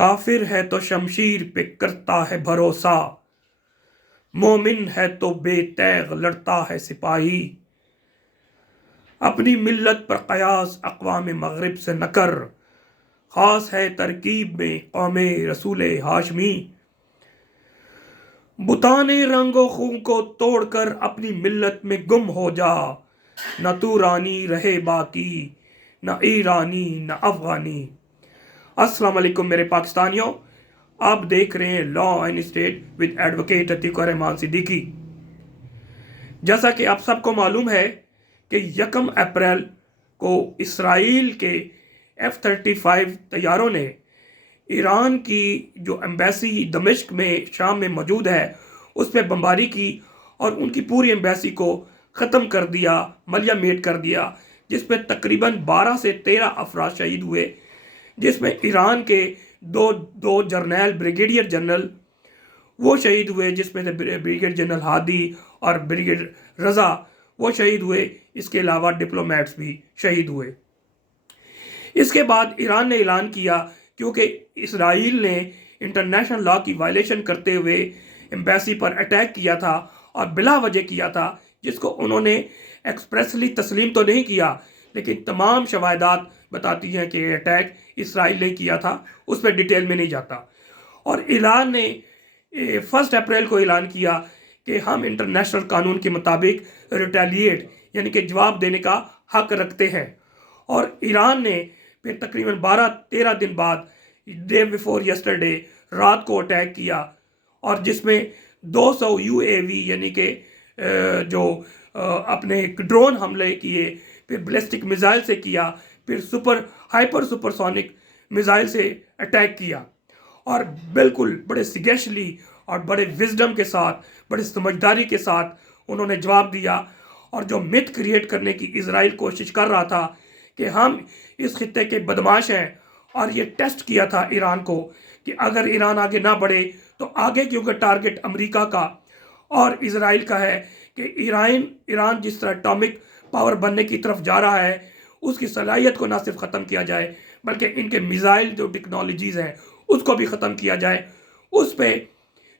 کافر ہے تو شمشیر پہ کرتا ہے بھروسہ، مومن ہے تو بے تیغ لڑتا ہے سپاہی۔ اپنی ملت پر قیاس اقوام مغرب سے نہ کر، خاص ہے ترکیب میں قوم رسول ہاشمی۔ بتانے رنگ و خون کو توڑ کر اپنی ملت میں گم ہو جا، نہ تو رانی رہے باقی، نہ ایرانی نہ افغانی۔ السلام علیکم میرے پاکستانیوں، آپ دیکھ رہے ہیں law and state with advocate Atiq Ur Rahman Siddiqui. جیسا کہ آپ سب کو معلوم ہے کہ 1 اپریل کو اسرائیل کے F-35 طیاروں نے ایران کی جو ایمبیسی دمشق میں شام میں موجود ہے اس پہ بمباری کی اور ان کی پوری ایمبیسی کو ختم کر دیا، ملیہ میٹ کر دیا، جس پہ تقریباً 12 سے 13 افراد شہید ہوئے، جس میں ایران کے دو جرنیل، بریگیڈیئر جنرل وہ شہید ہوئے، جس میں سے بریگیڈیئر جنرل ہادی اور بریگیڈیئر رضا وہ شہید ہوئے۔ اس کے علاوہ ڈپلومیٹس بھی شہید ہوئے۔ اس کے بعد ایران نے اعلان کیا، کیونکہ اسرائیل نے انٹرنیشنل لا کی وائلیشن کرتے ہوئے ایمبیسی پر اٹیک کیا تھا اور بلا وجہ کیا تھا، جس کو انہوں نے ایکسپریسلی تسلیم تو نہیں کیا، لیکن تمام شواہدات بتاتی ہیں کہ یہ اٹیک اسرائیل نے کیا تھا، اس پہ ڈیٹیل میں نہیں جاتا۔ اور ایران نے 1 اپریل کو اعلان کیا کہ ہم انٹرنیشنل قانون کے مطابق ریٹیلیٹ یعنی کہ جواب دینے کا حق رکھتے ہیں۔ اور ایران نے پھر تقریباً 12-13 دن بعد ڈے بیفور یسٹرڈے رات کو اٹیک کیا، اور جس میں 200 UAV یعنی کہ جو اپنے ڈرون حملے کیے، پھر بیلسٹک میزائل سے کیا، پھر ہائپر سپرسونک میزائل سے اٹیک کیا، اور بالکل بڑے سگیشلی اور بڑے وزڈم کے ساتھ، بڑے سمجھداری کے ساتھ انہوں نے جواب دیا۔ اور جو مت کریٹ کرنے کی اسرائیل کوشش کر رہا تھا کہ ہم اس خطے کے بدماش ہیں، اور یہ ٹیسٹ کیا تھا ایران کو کہ اگر ایران آگے نہ بڑھے تو آگے، کیونکہ ٹارگٹ امریکہ کا اور اسرائیل کا ہے کہ ایران جس طرح اٹامک پاور بننے کی طرف جا رہا ہے، اس کی صلاحیت کو نہ صرف ختم کیا جائے بلکہ ان کے میزائل جو ٹیکنالوجیز ہیں اس کو بھی ختم کیا جائے۔ اس پہ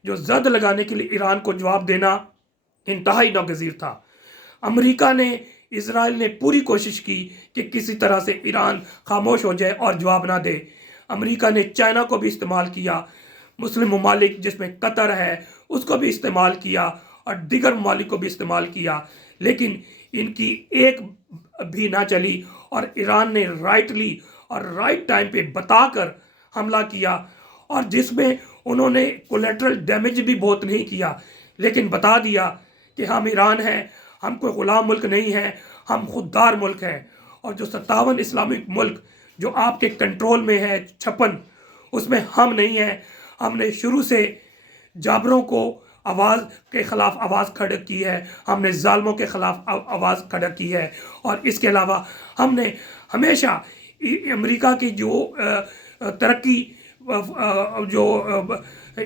جو زد لگانے کے لیے ایران کو جواب دینا انتہائی ناگزیر تھا۔ امریکہ نے، اسرائیل نے پوری کوشش کی کہ کسی طرح سے ایران خاموش ہو جائے اور جواب نہ دے۔ امریکہ نے چائنا کو بھی استعمال کیا، مسلم ممالک جس میں قطر ہے اس کو بھی استعمال کیا، اور دیگر ممالک کو بھی استعمال کیا، لیکن ان کی ایک بھی نہ چلی، اور ایران نے رائٹلی اور رائٹ ٹائم پہ بتا کر حملہ کیا، اور جس میں انہوں نے کولیٹرل ڈیمیج بھی بہت نہیں کیا، لیکن بتا دیا کہ ہم ایران ہیں، ہم کوئی غلام ملک نہیں ہیں، ہم خوددار ملک ہیں۔ اور جو 57 اسلامک ملک جو آپ کے کنٹرول میں ہے 56، اس میں ہم نہیں ہیں۔ ہم نے شروع سے جابروں کو آواز کے خلاف آواز کھڑا کی ہے، ہم نے ظالموں کے خلاف آواز کھڑا کی ہے، اور اس کے علاوہ ہم نے ہمیشہ امریکہ کی جو ترقی، جو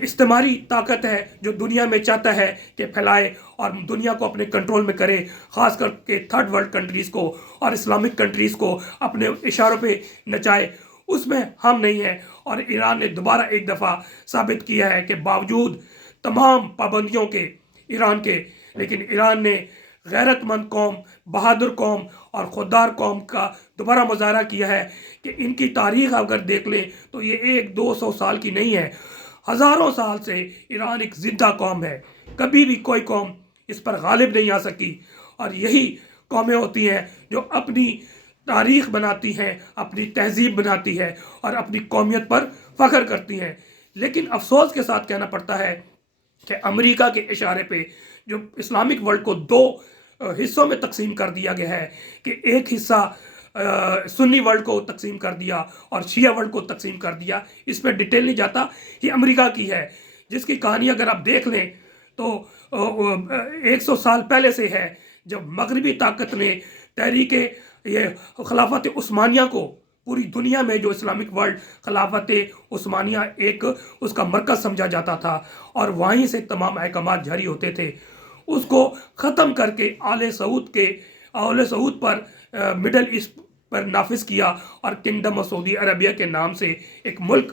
استعماری طاقت ہے جو دنیا میں چاہتا ہے کہ پھیلائے اور دنیا کو اپنے کنٹرول میں کرے، خاص کر کے تھرڈ ورلڈ کنٹریز کو اور اسلامک کنٹریز کو اپنے اشاروں پہ نچائے، اس میں ہم نہیں ہیں۔ اور ایران نے دوبارہ ایک دفعہ ثابت کیا ہے کہ باوجود تمام پابندیوں کے ایران کے، لیکن ایران نے غیرت مند قوم، بہادر قوم اور خوددار قوم کا دوبارہ مظاہرہ کیا ہے کہ ان کی تاریخ اگر دیکھ لیں تو یہ 100-200 سال کی نہیں ہے، ہزاروں سال سے ایران ایک زندہ قوم ہے، کبھی بھی کوئی قوم اس پر غالب نہیں آ سکی۔ اور یہی قومیں ہوتی ہیں جو اپنی تاریخ بناتی ہیں، اپنی تہذیب بناتی ہے اور اپنی قومیت پر فخر کرتی ہیں۔ لیکن افسوس کے ساتھ کہنا پڑتا ہے کہ امریکہ کے اشارے پہ جو اسلامک ورلڈ کو 2 حصوں میں تقسیم کر دیا گیا ہے، کہ ایک حصہ سنی ورلڈ کو تقسیم کر دیا اور شیعہ ورلڈ کو تقسیم کر دیا، اس پہ ڈیٹیل نہیں جاتا، یہ امریکہ کی ہے، جس کی کہانی اگر آپ دیکھ لیں تو 100 سال پہلے سے ہے، جب مغربی طاقت نے تحریک یہ خلافت عثمانیہ کو پوری دنیا میں، جو اسلامک ورلڈ خلافت عثمانیہ ایک اس کا مرکز سمجھا جاتا تھا اور وہیں سے تمام احکامات جاری ہوتے تھے، اس کو ختم کر کے آل سعود پر مڈل ایسٹ پر نافذ کیا، اور کنگڈم آف سعودی عربیہ کے نام سے ایک ملک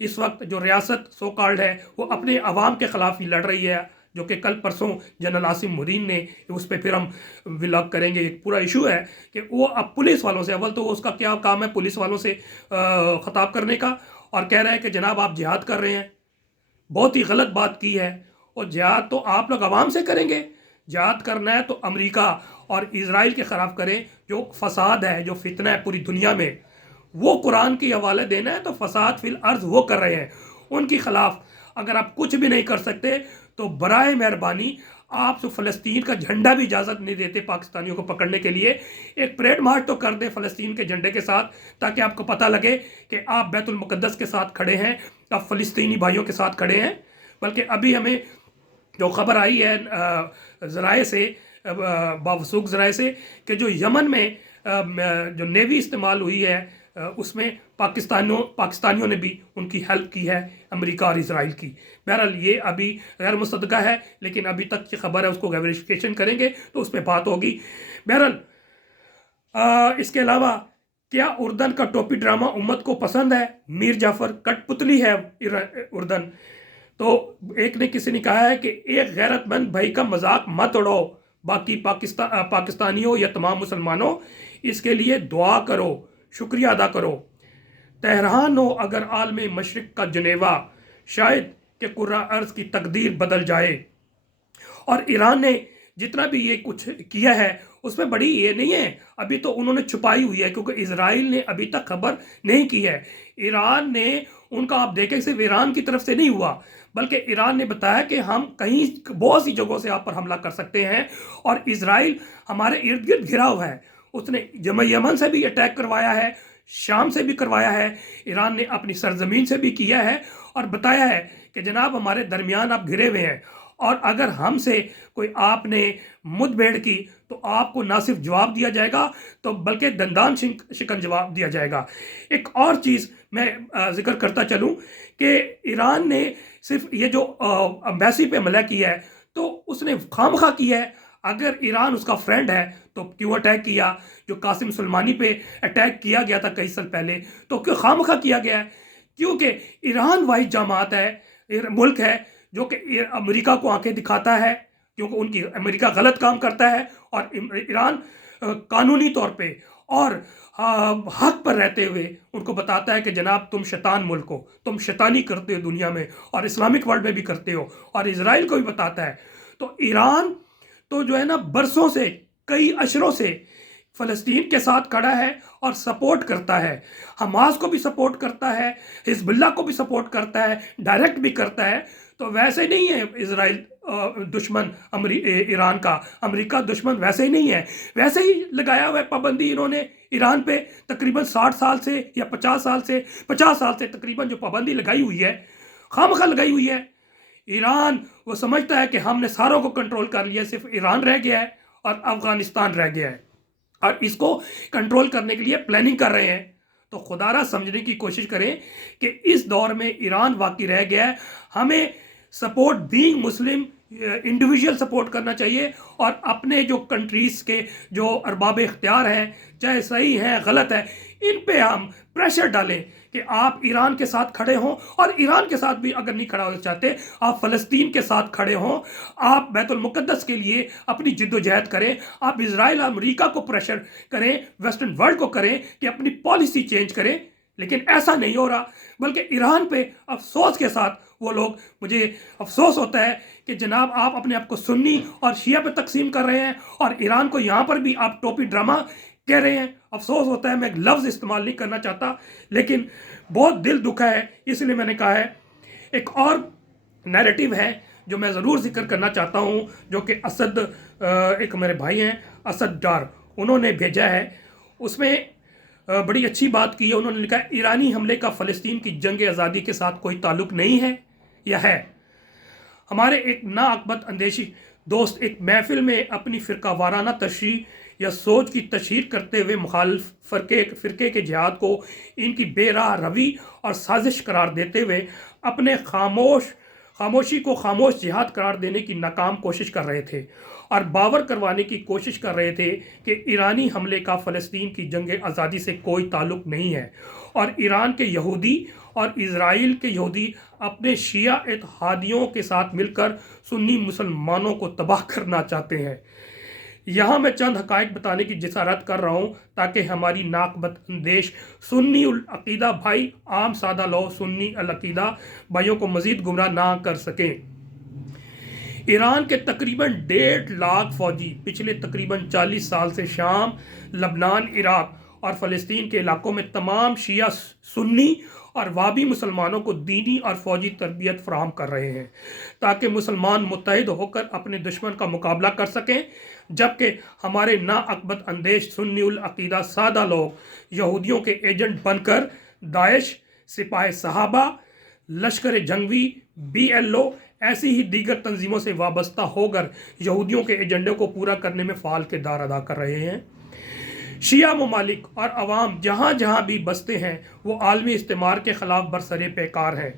اس وقت جو ریاست سو کالڈ ہے وہ اپنے عوام کے خلاف ہی لڑ رہی ہے، جو کہ کل پرسوں جنرل عاصم مرین نے، اس پہ پھر ہم ولاگ کریں گے، ایک پورا ایشو ہے کہ وہ اب پولیس والوں سے، اول تو اس کا کیا کام ہے پولیس والوں سے خطاب کرنے کا، اور کہہ رہے ہیں کہ جناب آپ جہاد کر رہے ہیں، بہت ہی غلط بات کی ہے۔ اور جہاد تو آپ لوگ عوام سے کریں گے، جہاد کرنا ہے تو امریکہ اور اسرائیل کے خلاف کریں، جو فساد ہے، جو فتنہ ہے پوری دنیا میں، وہ قرآن کی حوالے دینا ہے تو فساد فی الارض وہ کر رہے ہیں، ان کے خلاف اگر آپ کچھ بھی نہیں کر سکتے تو برائے مہربانی آپ تو فلسطین کا جھنڈا بھی اجازت نہیں دیتے پاکستانیوں کو پکڑنے کے لیے، ایک پریڈ مارچ تو کر دیں فلسطین کے جھنڈے کے ساتھ، تاکہ آپ کو پتہ لگے کہ آپ بیت المقدس کے ساتھ کھڑے ہیں، آپ فلسطینی بھائیوں کے ساتھ کھڑے ہیں۔ بلکہ ابھی ہمیں جو خبر آئی ہے ذرائع سے، باوثوق ذرائع سے، کہ جو یمن میں جو نیوی استعمال ہوئی ہے اس میں پاکستانیوں نے بھی ان کی ہیلپ کی ہے، امریکہ اور اسرائیل کی۔ بہرحال یہ ابھی غیر مصدقہ ہے، لیکن ابھی تک کی خبر ہے، اس کو ویریفیکیشن کریں گے تو اس پہ بات ہوگی۔ بہرحال اس کے علاوہ کیا اردن کا ٹوپی ڈرامہ امت کو پسند ہے؟ میر جعفر کٹ پتلی ہے اردن۔ تو ایک نے کسی نے کہا ہے کہ ایک غیرت مند بھائی کا مذاق مت اڑاؤ، باقی پاکستانیوں یا تمام مسلمانوں اس کے لیے دعا کرو، شکریہ ادا کرو۔ تہران ہو اگر عالم مشرق کا جنیوا، شاید کہ کرۂ ارض کی تقدیر بدل جائے۔ اور ایران نے جتنا بھی یہ کچھ کیا ہے اس میں بڑی یہ نہیں ہے، ابھی تو انہوں نے چھپائی ہوئی ہے، کیونکہ اسرائیل نے ابھی تک خبر نہیں کی ہے۔ ایران نے ان کا آپ دیکھیں صرف ایران کی طرف سے نہیں ہوا، بلکہ ایران نے بتایا کہ ہم کہیں بہت سی جگہوں سے آپ پر حملہ کر سکتے ہیں، اور اسرائیل ہمارے ارد گرد گھرا ہوا ہے۔ اس نے یمن سے بھی اٹیک کروایا ہے، شام سے بھی کروایا ہے، ایران نے اپنی سرزمین سے بھی کیا ہے، اور بتایا ہے کہ جناب ہمارے درمیان آپ گھرے ہوئے ہیں، اور اگر ہم سے کوئی آپ نے مد بھیڑ کی تو آپ کو نہ صرف جواب دیا جائے گا تو بلکہ دندان شکن جواب دیا جائے گا۔ ایک اور چیز میں ذکر کرتا چلوں کہ ایران نے صرف یہ جو امبیسی پہ حملہ کیا ہے تو اس نے خامخواہ کیا ہے، اگر ایران اس کا فرینڈ ہے تو کیوں اٹیک کیا؟ جو قاسم سلیمانی پہ اٹیک کیا گیا تھا کئی سال پہلے تو کیوں خامخواہ کیا گیا ہے؟ کیونکہ ایران واحد جماعت ہے، ملک ہے جو کہ امریکہ کو آنکھیں دکھاتا ہے، کیونکہ ان کی امریکہ غلط کام کرتا ہے، اور ایران قانونی طور پہ اور حق پر رہتے ہوئے ان کو بتاتا ہے کہ جناب تم شیطان ملک ہو، تم شیطانی کرتے ہو دنیا میں، اور اسلامک ورلڈ میں بھی کرتے ہو، اور اسرائیل کو بھی بتاتا ہے۔ تو ایران تو جو ہے نا برسوں سے، کئی اشروں سے فلسطین کے ساتھ کھڑا ہے اور سپورٹ کرتا ہے، حماس کو بھی سپورٹ کرتا ہے، حزب اللہ کو بھی سپورٹ کرتا ہے، ڈائریکٹ بھی کرتا ہے۔ تو ویسے نہیں ہے اسرائیل دشمن ایران کا، امریکہ دشمن ویسے ہی نہیں ہے، ویسے ہی لگایا ہوا ہے پابندی انہوں نے ایران پہ، تقریباً 60 سال سے یا 50 سال سے تقریباً جو پابندی لگائی ہوئی ہے، خامخواہ لگائی ہوئی ہے۔ ایران وہ سمجھتا ہے کہ ہم نے ساروں کو کنٹرول کر لیا، صرف ایران رہ گیا ہے اور افغانستان رہ گیا ہے، اور اس کو کنٹرول کرنے کے لیے پلاننگ کر رہے ہیں۔ تو خدا را سمجھنے کی کوشش کریں کہ اس دور میں ایران واقعی رہ گیا ہے، ہمیں سپورٹ بینگ مسلم انڈیویجول سپورٹ کرنا چاہیے، اور اپنے جو کنٹریز کے جو ارباب اختیار ہیں، چاہے صحیح ہیں غلط ہے، ان پہ ہم پریشر ڈالیں کہ آپ ایران کے ساتھ کھڑے ہوں، اور ایران کے ساتھ بھی اگر نہیں کھڑا ہونا چاہتے آپ فلسطین کے ساتھ کھڑے ہوں، آپ بیت المقدس کے لیے اپنی جد و جہد کریں، آپ اسرائیل اور امریکہ کو پریشر کریں، ویسٹرن ورلڈ کو کریں کہ اپنی پالیسی چینج کریں۔ لیکن ایسا نہیں ہو رہا، بلکہ ایران پہ افسوس کے ساتھ وہ لوگ، مجھے افسوس ہوتا ہے کہ جناب آپ اپنے آپ کو سنی اور شیعہ پہ تقسیم کر رہے ہیں، اور ایران کو یہاں پر بھی آپ ٹوپی ڈرامہ کہہ رہے ہیں۔ افسوس ہوتا ہے، میں ایک لفظ استعمال نہیں کرنا چاہتا، لیکن بہت دل دکھا ہے، اس لیے میں نے کہا ہے۔ ایک اور نیریٹو ہے جو میں ضرور ذکر کرنا چاہتا ہوں، جو کہ اسد، ایک میرے بھائی ہیں اسد ڈار، انہوں نے بھیجا ہے، اس میں بڑی اچھی بات کی ہے۔ انہوں نے لکھا ہے ایرانی حملے کا فلسطین کی جنگ آزادی کے ساتھ کوئی تعلق نہیں ہے یا ہے؟ ہمارے ایک ناعاقبت اندیشی دوست ایک محفل میں اپنی فرقہ وارانہ تشریح یا سوچ کی تشہیر کرتے ہوئے مخالف فرقے کے جہاد کو ان کی بے راہ روی اور سازش قرار دیتے ہوئے اپنے خاموشی کو خاموش جہاد قرار دینے کی ناکام کوشش کر رہے تھے، اور باور کروانے کی کوشش کر رہے تھے کہ ایرانی حملے کا فلسطین کی جنگ آزادی سے کوئی تعلق نہیں ہے، اور ایران کے یہودی اور اسرائیل کے یہودی اپنے شیعہ اتحادیوں کے ساتھ مل کر سنی مسلمانوں کو تباہ کرنا چاہتے ہیں۔ یہاں میں چند حقائق بتانے کی جسارت کر رہا ہوں تاکہ ہماری ناقبت اندیش سنی العقیدہ بھائی، عام سادہ لوگ سنی العقیدہ بھائیوں کو مزید گمراہ نہ کر سکیں۔ ایران کے تقریباً 1.5 لاکھ فوجی پچھلے تقریباً 40 سال سے شام، لبنان، عراق اور فلسطین کے علاقوں میں تمام شیعہ، سنی اور وابی مسلمانوں کو دینی اور فوجی تربیت فراہم کر رہے ہیں تاکہ مسلمان متحد ہو کر اپنے دشمن کا مقابلہ کر سکیں، جبکہ ہمارے ناعقبت اندیش سنی العقیدہ سادہ لوگ یہودیوں کے ایجنٹ بن کر داعش، سپاہ صحابہ، لشکر جنگی، BLO ایسی ہی دیگر تنظیموں سے وابستہ ہو کر یہودیوں کے ایجنڈے کو پورا کرنے میں فعال کردار ادا کر رہے ہیں۔ شیعہ ممالک اور عوام جہاں جہاں بھی بستے ہیں وہ عالمی استعمار کے خلاف برسر پیکار ہیں،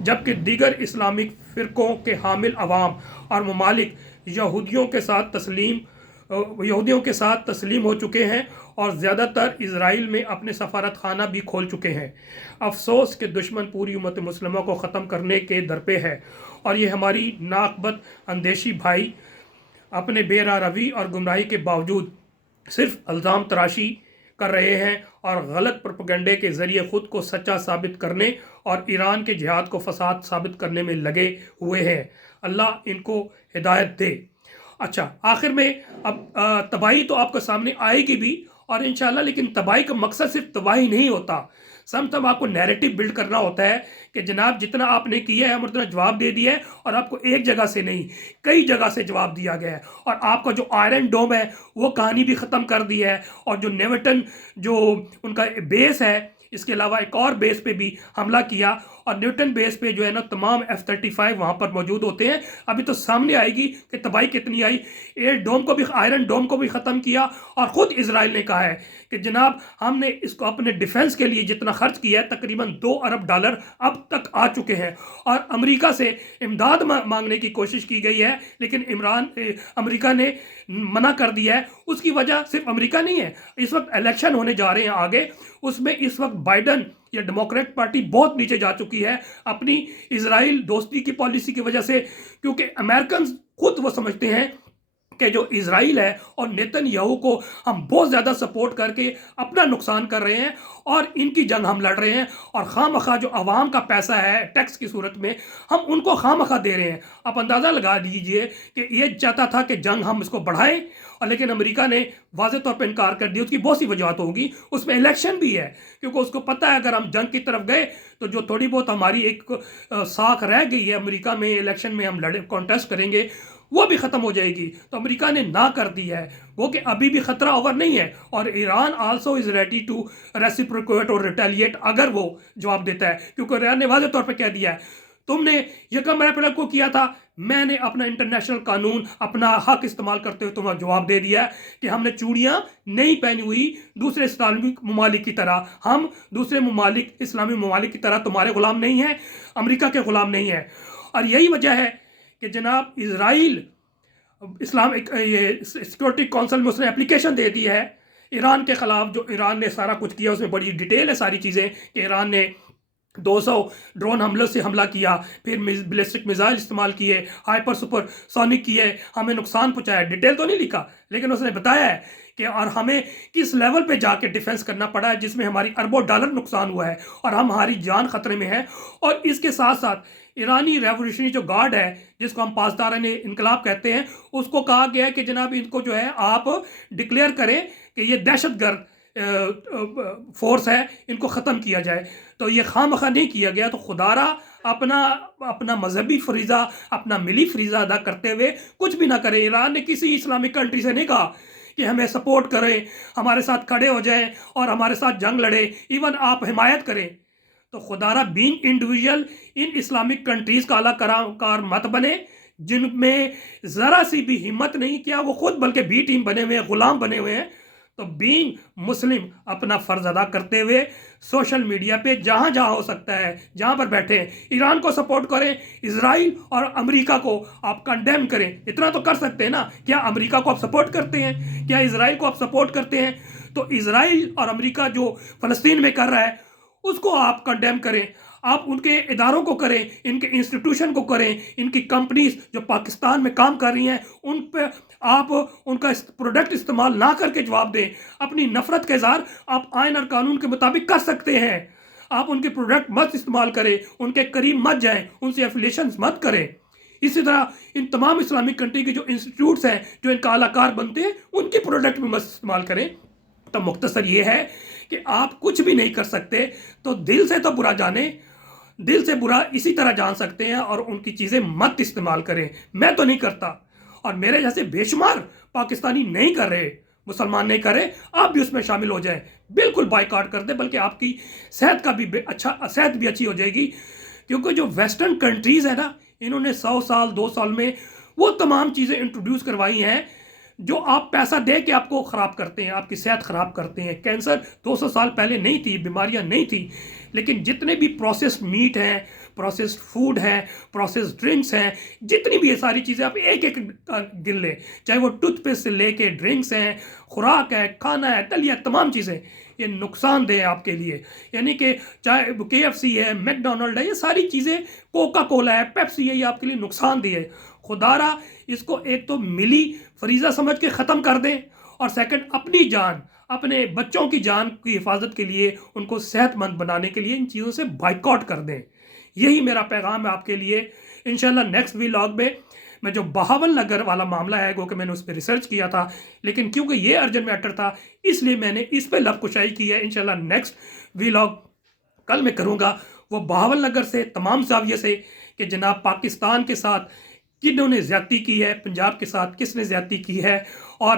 جبکہ دیگر اسلامک فرقوں کے حامل عوام اور ممالک یہودیوں کے ساتھ تسلیم ہو چکے ہیں اور زیادہ تر اسرائیل میں اپنے سفارت خانہ بھی کھول چکے ہیں۔ افسوس کہ دشمن پوری امت مسلمہ کو ختم کرنے کے درپے ہے، اور یہ ہماری ناقبت اندیشی بھائی اپنے بے راہ روی اور گمراہی کے باوجود صرف الزام تراشی کر رہے ہیں اور غلط پروپیگنڈے کے ذریعے خود کو سچا ثابت کرنے اور ایران کے جہاد کو فساد ثابت کرنے میں لگے ہوئے ہیں۔ اللہ ان کو ہدایت دے۔ اچھا، آخر میں اب تباہی تو آپ کے سامنے آئے گی بھی اور انشاءاللہ، لیکن تباہی کا مقصد صرف تباہی نہیں ہوتا، سم آپ کو نیریٹو بلڈ کرنا ہوتا ہے کہ جناب جتنا آپ نے کیا ہے ہم اتنا جواب دے دیا ہے، اور آپ کو ایک جگہ سے نہیں کئی جگہ سے جواب دیا گیا ہے، اور آپ کا جو آئرن ڈوم ہے وہ کہانی بھی ختم کر دی ہے، اور جو نیوٹن جو ان کا بیس ہے، اس کے علاوہ ایک اور بیس پہ بھی حملہ کیا، اور نیوٹن بیس پہ جو ہے نا تمام F-35 وہاں پر موجود ہوتے ہیں۔ ابھی تو سامنے آئے گی کہ تباہی کتنی آئی۔ ایئر ڈوم کو بھی، آئرن ڈوم کو بھی ختم کیا، اور خود اسرائیل نے کہا ہے کہ جناب ہم نے اس کو اپنے ڈیفنس کے لیے جتنا خرچ کیا ہے تقریباً $2 ارب اب تک آ چکے ہیں، اور امریکہ سے امداد مانگنے کی کوشش کی گئی ہے، لیکن امریکہ نے منع کر دیا ہے۔ اس کی وجہ صرف امریکہ نہیں ہے، اس وقت الیکشن ہونے جا رہے ہیں آگے، اس میں اس وقت بائیڈن یا ڈیموکریٹ پارٹی بہت نیچے جا چکی ہے اپنی اسرائیل دوستی کی پالیسی کی وجہ سے، کیونکہ امریکنز خود وہ سمجھتے ہیں کہ جو اسرائیل ہے اور نیتن یاہو کو ہم بہت زیادہ سپورٹ کر کے اپنا نقصان کر رہے ہیں، اور ان کی جنگ ہم لڑ رہے ہیں، اور خواہ مخواہ جو عوام کا پیسہ ہے ٹیکس کی صورت میں ہم ان کو خواہ مخواہ دے رہے ہیں۔ آپ اندازہ لگا لیجئے کہ یہ چاہتا تھا کہ جنگ ہم اس کو بڑھائیں، اور لیکن امریکہ نے واضح طور پہ انکار کر دیا۔ اس کی بہت سی وجوہات ہوگی، اس میں الیکشن بھی ہے، کیونکہ اس کو پتہ ہے اگر ہم جنگ کی طرف گئے تو جو تھوڑی بہت ہماری ایک ساکھ رہ گئی ہے امریکہ میں، الیکشن میں ہم کانٹیسٹ کریں گے، وہ بھی ختم ہو جائے گی۔ تو امریکہ نے نہ کر دی ہے، وہ کہ ابھی بھی خطرہ اوور نہیں ہے، اور Iran also is ready to reciprocate اور ریٹیلیٹ اگر وہ جواب دیتا ہے، کیونکہ ایران نے واضح طور پہ کہہ دیا ہے تم نے یکم اپریل کو کیا تھا، میں نے اپنا انٹرنیشنل قانون، اپنا حق استعمال کرتے ہوئے تمہیں جواب دے دیا ہے کہ ہم نے چوڑیاں نہیں پہنی ہوئی دوسرے اسلامی ممالک کی طرح، ہم دوسرے اسلامی ممالک کی طرح تمہارے غلام نہیں ہیں، امریکہ کے غلام نہیں ہیں۔ اور یہی وجہ ہے کہ جناب اسرائیل سیکورٹی کونسل میں اس نے اپلیکیشن دے دی ہے ایران کے خلاف، جو ایران نے سارا کچھ کیا، اس میں بڑی ڈیٹیل ہے ساری چیزیں، کہ ایران نے 200 ڈرون حملوں سے حملہ کیا، پھر بیلسٹک میزائل استعمال کیے، ہائپر سپر سونک کیے، ہمیں نقصان پہنچایا۔ ڈیٹیل تو نہیں لکھا، لیکن اس نے بتایا ہے کہ اور ہمیں کس لیول پہ جا کے ڈیفنس کرنا پڑا ہے، جس میں ہماری اربوں ڈالر نقصان ہوا ہے، اور ہماری جان خطرے میں ہے۔ اور اس کے ساتھ ساتھ ایرانی ریولیوشنری جو گارڈ ہے، جس کو ہم پاسداران انقلاب کہتے ہیں، اس کو کہا گیا ہے کہ جناب ان کو جو ہے آپ ڈکلیئر کریں کہ یہ دہشت گرد فورس ہے، ان کو ختم کیا جائے۔ تو یہ خواہ مخواہ نہیں کیا گیا، تو خدا را اپنا مذہبی فریضہ، اپنا ملی فریضہ ادا کرتے ہوئے کچھ بھی نہ کرے۔ ایران نے کسی اسلامک کنٹری سے نہیں کہا کہ ہمیں سپورٹ کریں، ہمارے ساتھ کھڑے ہو جائیں اور ہمارے ساتھ جنگ لڑیں، ایون آپ حمایت کریں۔ تو خدا را being individual in Islamic countries کا اعلیٰ کار مت بنے جن میں ذرا سی بھی ہمت نہیں کیا، وہ خود بلکہ بی ٹیم بنے ہوئے ہیں، غلام بنے ہوئے ہیں۔ تو بینگ مسلم اپنا فرض ادا کرتے ہوئے سوشل میڈیا پہ جہاں جہاں ہو سکتا ہے، جہاں پر بیٹھے ہیں، ایران کو سپورٹ کریں، اسرائیل اور امریکہ کو آپ کنڈیم کریں۔ اتنا تو کر سکتے ہیں نا؟ کیا امریکہ کو آپ سپورٹ کرتے ہیں؟ کیا اسرائیل کو آپ سپورٹ کرتے ہیں؟ تو اسرائیل اور امریکہ جو فلسطین میں کر رہا ہے، اس کو آپ کنڈیم کریں، آپ ان کے اداروں کو کریں، ان کے انسٹیٹیوشن کو کریں، ان کی کمپنیز جو پاکستان میں کام کر رہی ہیں ان پہ آپ ان کا پروڈکٹ استعمال نہ کر کے جواب دیں۔ اپنی نفرت کا اظہار آپ آئین اور قانون کے مطابق کر سکتے ہیں، آپ ان کے پروڈکٹ مت استعمال کریں، ان کے قریب مت جائیں، ان سے ایفیلیشنز مت کریں۔ اسی طرح ان تمام اسلامک کنٹری کے جو انسٹیٹیوٹس ہیں جو ان کا اعلی کار بنتے ہیں ان کی پروڈکٹ بھی مت استعمال کریں۔ تو مختصر یہ ہے کہ آپ کچھ بھی نہیں کر سکتے تو دل سے تو برا جانیں، دل سے برا اسی طرح جان سکتے ہیں، اور ان کی چیزیں مت استعمال کریں۔ میں تو نہیں کرتا، اور میرے جیسے بے شمار پاکستانی نہیں کر رہے، مسلمان نہیں کر رہے، آپ بھی اس میں شامل ہو جائیں، بالکل بائیکاٹ کر دیں، بلکہ آپ کی صحت کا بھی صحت بھی اچھی ہو جائے گی۔ کیونکہ جو ویسٹرن کنٹریز ہیں نا، انہوں نے 100 سال 2 سال میں وہ تمام چیزیں انٹروڈیوس کروائی ہیں جو آپ پیسہ دے کے آپ کو خراب کرتے ہیں، آپ کی صحت خراب کرتے ہیں۔ کینسر 200 سال پہلے نہیں تھی، بیماریاں نہیں تھی، لیکن جتنے بھی پروسیسڈ میٹ ہیں، پروسیسڈ فوڈ ہیں، پروسیسڈ ڈرنکس ہیں، جتنی بھی یہ ساری چیزیں آپ ایک ایک گن لیں، چاہے وہ ٹوتھ پیسٹ سے لے کے ڈرنکس ہیں، خوراک ہے، کھانا ہے، تلیہ، تمام چیزیں یہ نقصان دہ ہے آپ کے لیے۔ یعنی کہ چاہے KFC ہے، میک ڈونلڈ ہے، یہ ساری چیزیں، کوکا کولا ہے، پیپسی ہے، یہ آپ کے لیے نقصان دہ ہے۔ خدا را اس کو ایک تو ملی فریضہ سمجھ کے ختم کر دیں، اور سیکنڈ اپنی جان، اپنے بچوں کی جان کی حفاظت کے لیے، ان کو صحت مند بنانے کے لیے ان چیزوں سے بائیکاٹ کر دیں۔ یہی میرا پیغام ہے آپ کے لیے۔ انشاءاللہ نیکسٹ ویلاگ میں جو بہاول نگر والا معاملہ ہے وہ کہ میں نے اس پہ ریسرچ کیا تھا، لیکن کیونکہ یہ ارجنٹ میٹر تھا اس لیے میں نے اس پہ لب کشائی کی ہے۔ انشاءاللہ نیکسٹ ویلاگ کل میں کروں گا، وہ بہاول نگر سے، تمام زاویے سے، کہ جناب پاکستان کے ساتھ کنہوں نے زیادتی کی ہے، پنجاب کے ساتھ کس نے زیادتی کی ہے، اور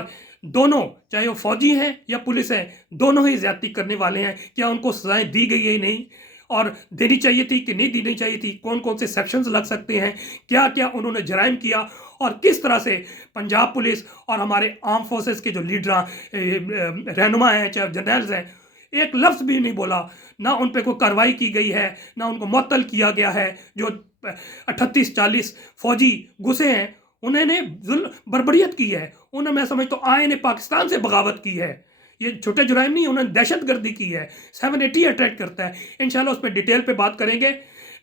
دونوں چاہے وہ فوجی ہیں یا پولیس ہیں، دونوں ہی زیادتی کرنے والے ہیں۔ کیا ان کو سزائیں دی گئی ہے؟ نہیں، اور دینی چاہیے تھی کہ نہیں دینی چاہیے تھی، کون کون سے سیکشنز لگ سکتے ہیں، کیا کیا انہوں نے جرائم کیا، اور کس طرح سے پنجاب پولیس اور ہمارے آرم فورسز کے جو لیڈر رہنما ہیں، چاہے جنرلز ہیں، ایک لفظ بھی نہیں بولا، نہ ان پہ کوئی کارروائی کی گئی ہے، نہ ان کو معطل کیا گیا ہے۔ جو 38-40 فوجی گھسے ہیں انہوں نے بربریت کی ہے، انہوں نے، میں سمجھتا ہوں، آئین پاکستان سے بغاوت کی ہے۔ یہ چھوٹے جرائم نہیں، انہوں نے دہشت گردی کی ہے، 780 اٹریکٹ کرتا ہے۔ انشاءاللہ اس پہ ڈیٹیل پہ بات کریں گے۔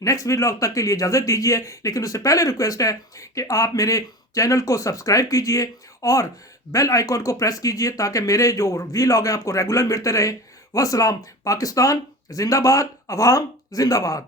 نیکسٹ ویلاگ تک کے لیے اجازت دیجیے، لیکن اس سے پہلے ریکویسٹ ہے کہ آپ میرے چینل کو سبسکرائب کیجیے اور بیل آئیکن کو پریس کیجیے تاکہ میرے جو ویلاگ ہیں آپ کو ریگولر ملتے رہے۔ والسلام، پاکستان زندہ باد، عوام زندہ باد۔